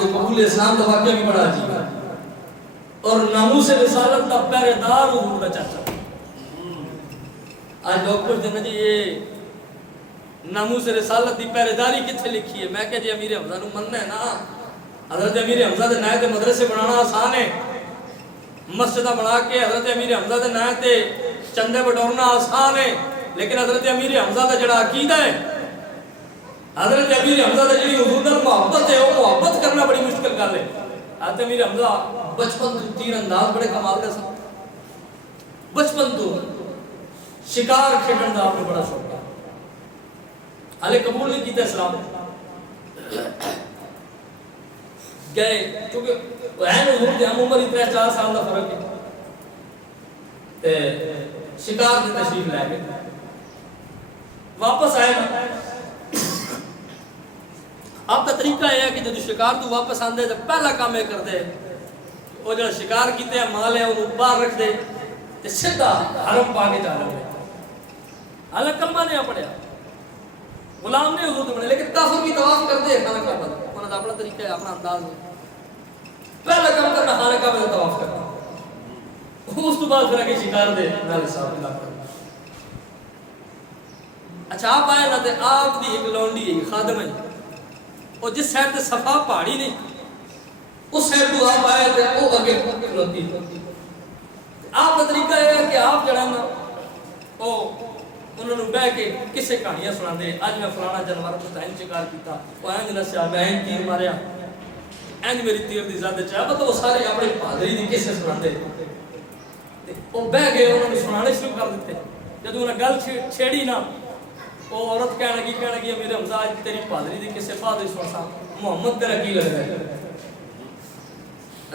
آپ کے قبول اسلام کا واقعہ بھی بڑا عجیب ہے، اور ناموس رسالت کا پہرے دار حضور کا چاچا۔ آج لوگ پوچھتے ہیں جی یہ ناموس رسالت کی پہرے داری کتنے لکھی ہے؟ میں کہ جی امیر حمزہ نو مننا ہے نا، حضرت امیر حمزہ دے نائے تے مدرسے بنانا آسان ہے، مسجدہ بنا کے حضرت امیر حمزہ دے نائے تے چندے بٹورنا آسان ہے، لیکن حضرت امیر حمزہ دا جڑا عقیدہ ہے، حضرت امیر حمزہ دا جڑی حضور نال محبت ہے، وہ محبت کرنا بڑی مشکل گل ہے۔ حضرت امیر حمزہ بچپن تو تیر انداز بڑے کمال دے سن، بچپن تو شکار کھیڈن دا آپ نے بڑا شوق ہے، حالے قبول نہیں کیتا اسلام گئے، کیونکہ این حضور دے ہم عمر اتنے 4 سال دا فرق ہے، تے شکار دے تشریف لے گئے، واپس آئے نا۔ آپ کا طریقہ یہ ہے کہ جب شکار تو واپس آندے تو پہلا کام یہ کر دے، وہ جو شکار کیتے ہیں مال ہے وہ باہر رکھ دے تے سیدھا حرم پا کے جا رہے ہیں۔ حالانکہ کلمہ نہیں پڑھیا، غلام نہیں حضور بنے، لیکن کافر بھی طواف کرتے ہیں خانہ کعبہ، انہوں نے اپنا طریقہ ہے، اپنا انداز ہے، پہلا کام کرنا خانہ کعبہ کا طواف کرنا، اس تو بعد پھر آگے شکار دے نال حساب ملا کر۔ اچھا آپ آئے نا تے آپ دی ایک لونڈی ہے، خادم ہے، اور جس سائڈ تے صفا پہاڑی نہیں اس سائڈ تو آپ آئے تے وہ اگے کھلوتی، آپ کا طریقہ ہے کہ آپ جڑا نا وہ انہوں نے بہ کے کسے کہانیاں سنا دے، آج میں فلانا جانور کو تین شکار کیتا، وہ اینج نسیا، میں اینج تیر ماریا، اینج میری تیر دی زیادہ چاہا، مطلب وہ سارے اپنے پادری دی کسے سنا دے، وہ بہ گئے انہوں نے سنانے شروع کر دیتے۔ جب انہوں نے گل چھیڑی نا، وہ عورت کہنے لگی میرے حمزہ آج تیری پادری دی کسے پادری سنا، محمد تیرا کی لگ رہا ہے،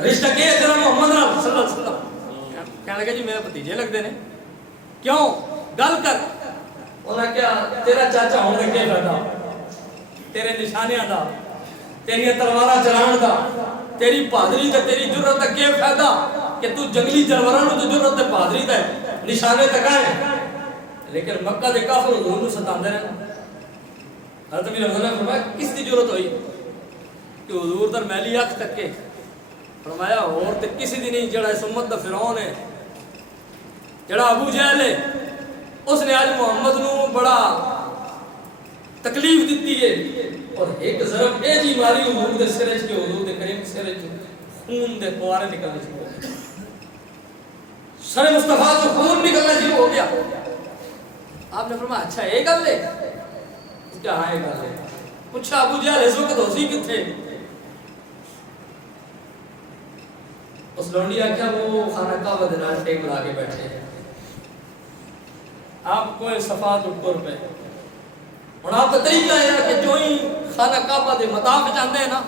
رشتہ کیا ہے تیرا محمد صلی اللہ علیہ وسلم؟ کہنے لگا جی میرے بھتیجے لگ دے نے، کیوں گل کر؟ انہاں کیا تیرا چاچا ہونے کے فائدہ، تیرے نشانیاں دا، تیری تلوارہ چلان دا، تیری پادری دا، تیری جرت دا کیا فائدہ کہ تو جنگلی جانوراں تو جرت دے پادری دا نشانے تک آئے؟ لیکن مکہ دے کافر حضور نو ستاندے رہے۔ حضرت امیر حمزہ نے فرمایا کس دی ضرورت ہوئی کہ حضور در میلی اکھ تک کے، فرمایا اور تے کسی دی نہیں، جڑا اس امت دا فرعون ہے، جڑا ابو جہل ہے، اس نے آج محمد نو بڑا تکلیف دیتی ہے، اور ایک ضرب اے جی ماری حضور دے سرے چ کے حضور دے کریم سرے چ خون دے فوارے نکلنے شروع ہو گئے، سر مصطفیٰ سے خون نکلنا شروع ہو گیا۔ آپ نے فرمایا اچھا یہ گل ہے؟ کیا ہاں یہ گل ہے؟ پوچھا ابو جہل اس وقت ہوسی کتھے؟ اس لونڈی آکھیا وہ خانہ کعبہ دے نال ٹیک لا کے بیٹھے ہیں، آپ کوئی صفات اٹھ کر پہ، اور آپ کا طریقہ ہے کہ جو ہی خانہ کعبہ دے مطاف جاندے ہیں نا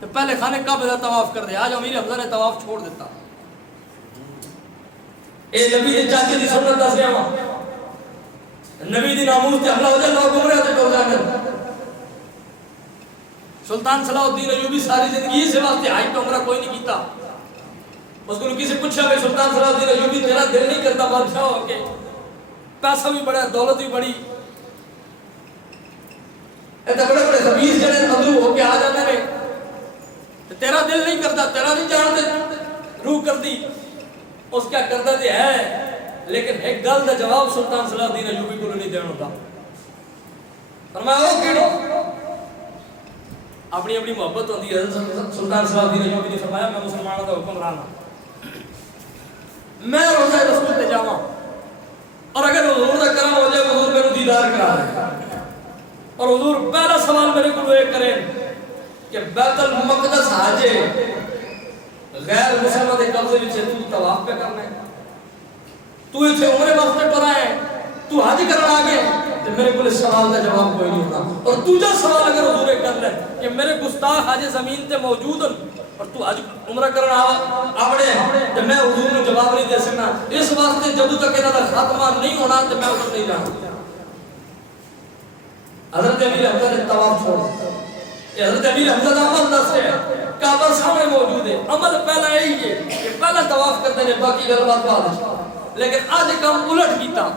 تو پہلے خانہ کعبہ دا طواف کر دے۔ آج امیر حمزہ نے طواف چھوڑ دیتا۔ اے نبی دے چاچے دی سنت دس رہا ہوں، نبی دی ناموس تے حملہ ہو جائے، لوگ گم رہے ہوتے ٹول جاندے۔ سلطان صلاح الدین ایوبی ساری زندگی سے واسطے حج تو عمرہ کوئی نہیں کیتا۔ اس کو کسی پوچھا کہ سلطان صلاح الدین ایوبی تیرا دل نہیں کرتا بادشاہ ہو کے، پیسہ بھی بڑا، دولت بھی بڑی، ایسے بڑے بڑے خبیث جڑے مدعو ہو کے آ جاتے ہیں، تیرا دل نہیں کرتا، تیرا نہیں جانتے روح کر دی۔ اس کیا کرتا تے ہے، لیکن ایک گل دا جواب سلطان صلاح الدین ایوبی کو نہیں دینا ہوتا۔ فرمایا وہ کیڑو اپنی اپنی محبت ہوتی ہے۔ سلطان صلاح الدین ایوبی نے فرمایا میں مسلمانوں کا حکمران ہوں، میں روزہ رسول تے جاواں، اور اگر حضور دا کرم ہو جائے حضور میرے دیدار کرا دے، اور حضور پہلا سوال میرے کو یہ کریں کہ بیت المقدس حاجے غیر مسلمہ دے قبضے وچ تو طواف پہ کرنا ہے، تو ایتھے عمرے واسطے ٹرا ہے، تو حج کرنا آ گئے، تو میرے کو اس سوال کا جواب کوئی نہیں ہوتا۔ اور دوسرا سوال اگر حضور کر لے کہ میرے گستاخ حاجے زمین تے موجود ہیں اور تو حج عمرہ کرنا آوڑے تو میں حضور نے جواب نہیں دے سکنا، اس واسطے جب تک انہاں دا خاتمہ نہیں ہونا تو میں ادھر نہیں جانا۔ حضرت امیر حمزہ نے طواف چھوڑ دیا۔ یہ حضرت امیر حمزہ کا عمل دس ہے، کعبہ سامنے موجود ہے، عمل پہلا یہی ہے کہ پہلا طواف کرتے ہیں، باقی گل بات بعد۔ لیکن آج کام الٹ کیتا،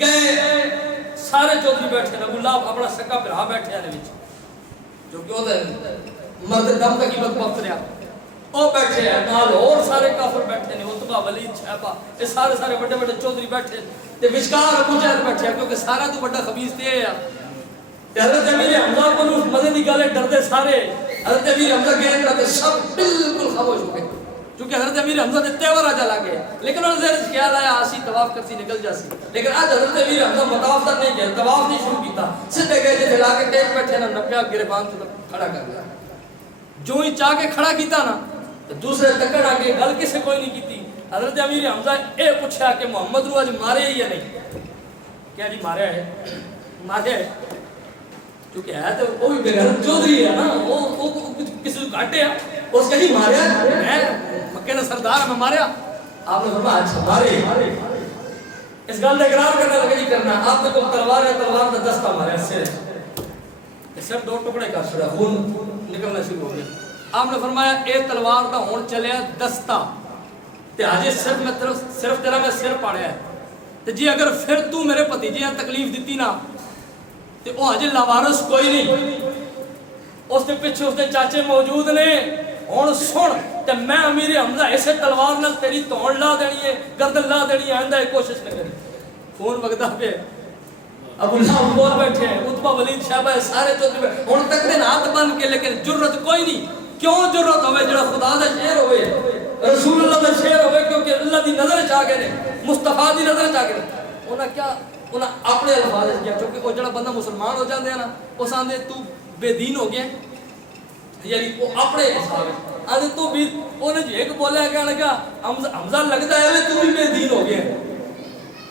گئے سارے چودھری بیٹھے، ابو لہب اپنا سکا بھرا بیٹھے ہیں وچ، جو کہ مرد دم تک ہی بدبخت رہا وہ بیٹھے ہیں نال اور سارے کافر بیٹھے نے عتبہ ولید شیبہ یہ سارے بڑے بڑے چودھری بیٹھے تے وچکار ابو جہل بیٹھے کیونکہ سارا تو بڑا خبیث تے ہے تے حضرت امیر حمزہ کو اس مزے دی گل ڈردے سارے حضرت امیر حمزہ گئے تے سب بالکل خاموش ہو گئے کیونکہ حضرت امیر حمزہ تے تیور آ جا گئے لیکن انہوں نے خیال آیا آسی طواف کرسی نکل جاسی لیکن آج حضرت امیر حمزہ مطاف تک نہیں گئے طواف نہیں شروع کیتا سیدھے گئے جے لا کے ٹیک بیٹھے نا نپیا گربان تو کھڑا کر دیا جو ہی چاہ کے کھڑا کیتا نا تو دوسرے تکڑ آگے گل کسے کوئی نہیں کیتی حضرت امیر حمزہ اے پوچھا کہ محمد رو آج مارے یا نہیں کیا جی مارے ہے کیونکہ ہے تو وہ بھی بغیرت چودھری ہے نا وہ کسی کو کاٹے ہے اس کا جی مارے ہے مکہ نے سردار میں مارے آپ نے فرمایا اچھا مارے اس گل کا اقرار کرنے لگے جی کرنا آپ نے کوئی تلوار ہے تلوار کا دستہ مارے صرف 2 ٹکڑے کر چھڑا خون نکلنا شروع ہو گیا آپ نے فرمایا اے تلوار دا ہون چلیا دستہ تے آجے صرف تیرا میں سر پاڑیا ہے تے جی اگر پھر تو میرے بھتیجے تکلیف دیتی نا تے وہ آجے لاوارس کوئی نہیں اس نے پیچھے اس نے چاچے موجود نے ہون سن تے میں امیر حمزہ ایسے تلوار نال تیری توڑ لا دینی ہے گردن لا دینی ہے آئندہ ایک کوشش نہ کری فون وقتا پہ ابو لہب بول بیٹھے عتبہ ولید شیبہ سارے چودھری ہن تک دن ہاتھ بن کے لیکن جرت کوئی نہیں کیوں ضرورت ہوئے جڑا خدا دا شعر ہوئے رسول اللہ دا شعر ہوئے کیونکہ اللہ دی نظر چاہ گئے مصطفیٰ دی نظر چاہ گئے انہاں کیا انہاں اپنے الفاظ کیا چونکہ وہ جڑا بندہ مسلمان ہو جاندے ہیں نا اس آندے تو بے دین ہو گیا یعنی وہ اپنے حساب آندے تو بھی انہیں جی ایک بولیا کہنے لگا حمزہ لگتا ہے تو بھی بے دین ہو گیا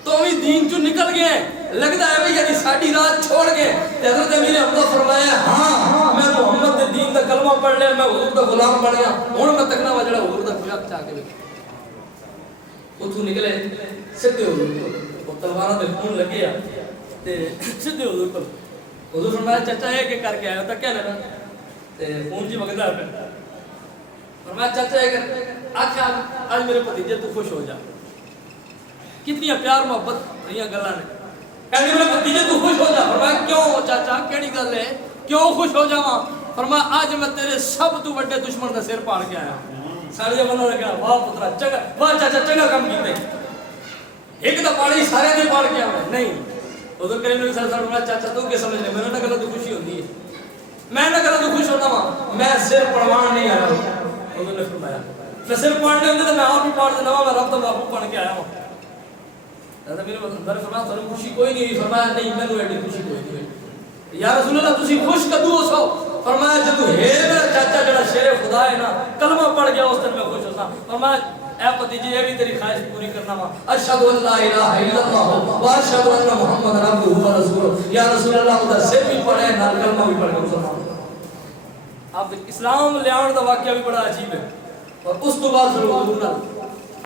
تو بھی دین جو نکل گئے لگتا ہے یعنی ساڑی رات چھوڑ گئے حضرت امیر حمزہ فرمایا ہاں میں محمد دے دین دا کلمہ پڑھ لیا میں حضور دا غلام بن گیا ہن میں تکنا وا جڑا حضور دا خوشا چاہ کے اتھوں نکلے سیدھے حضور کو تلواراں دے خون لگے تے سیدھے حضور کو حضور فرمایا چچا یہ کہ کر کے آیا تا کیا لینا تے خون جی وگدا پیا فرمایا چچا یہ کر آکھیا آج میرے بھتیجے تو خوش ہو جا کتنی پیار محبت رہی گلاں نے کہنے میرے بھتیجے تو خوش ہو جا فرمایا کیوں چاچا کیڑی گل ہے کیوں خوش ہو جاواں فرمایا آج میں تیرے سب تو بڑے دشمن دا سر پاڑ کے آیا سارے بندوں نے کہا واہ پترا چنگا واہ چاچا چنگا کام کیتے ایک دا پاڑی سارے دے پاڑ کے آیا نہیں ادھر کریم نبی صلی اللہ علیہ وسلم چاچا تو کیا سمجھ لے میرے نہ گلا تو خوشی ہوندی ہے میں نہ گلا تو خوش ہوتا ہوں میں سر پڑوان نہیں آیا ادھر نے فرمایا میں سر پاڑنے ہوندے تو میں آپ بھی پاڑ دینا میں رب دا محبوب بن کے آیا ہوں حضرت میرے اندر فرمایا تھوڑی خوشی کوئی نہیں فرمایا نہیں میں ایڈی خوشی کوئی نہیں یا رسول اللہ تسی خوش کدو ہو سو فرمایا جدو ہے میرا چاچا جڑا شیر خدا ہے نا کلمہ پڑھ گیا اس دن میں خوش ہوتا فرمایا اے بھتیجے یہ بھی تیری خواہش پوری کرنا وا اشہد ان لا الہ الا اللہ و اشہد ان محمد عبدہ و رسولہ یا رسول اللہ دا سر بھی پڑھے نال کلمہ بھی پڑھ کے مسلمان آپ اسلام لے آن دا واقعہ بھی بڑا عجیب ہے اور اس تو بعد پھر حضور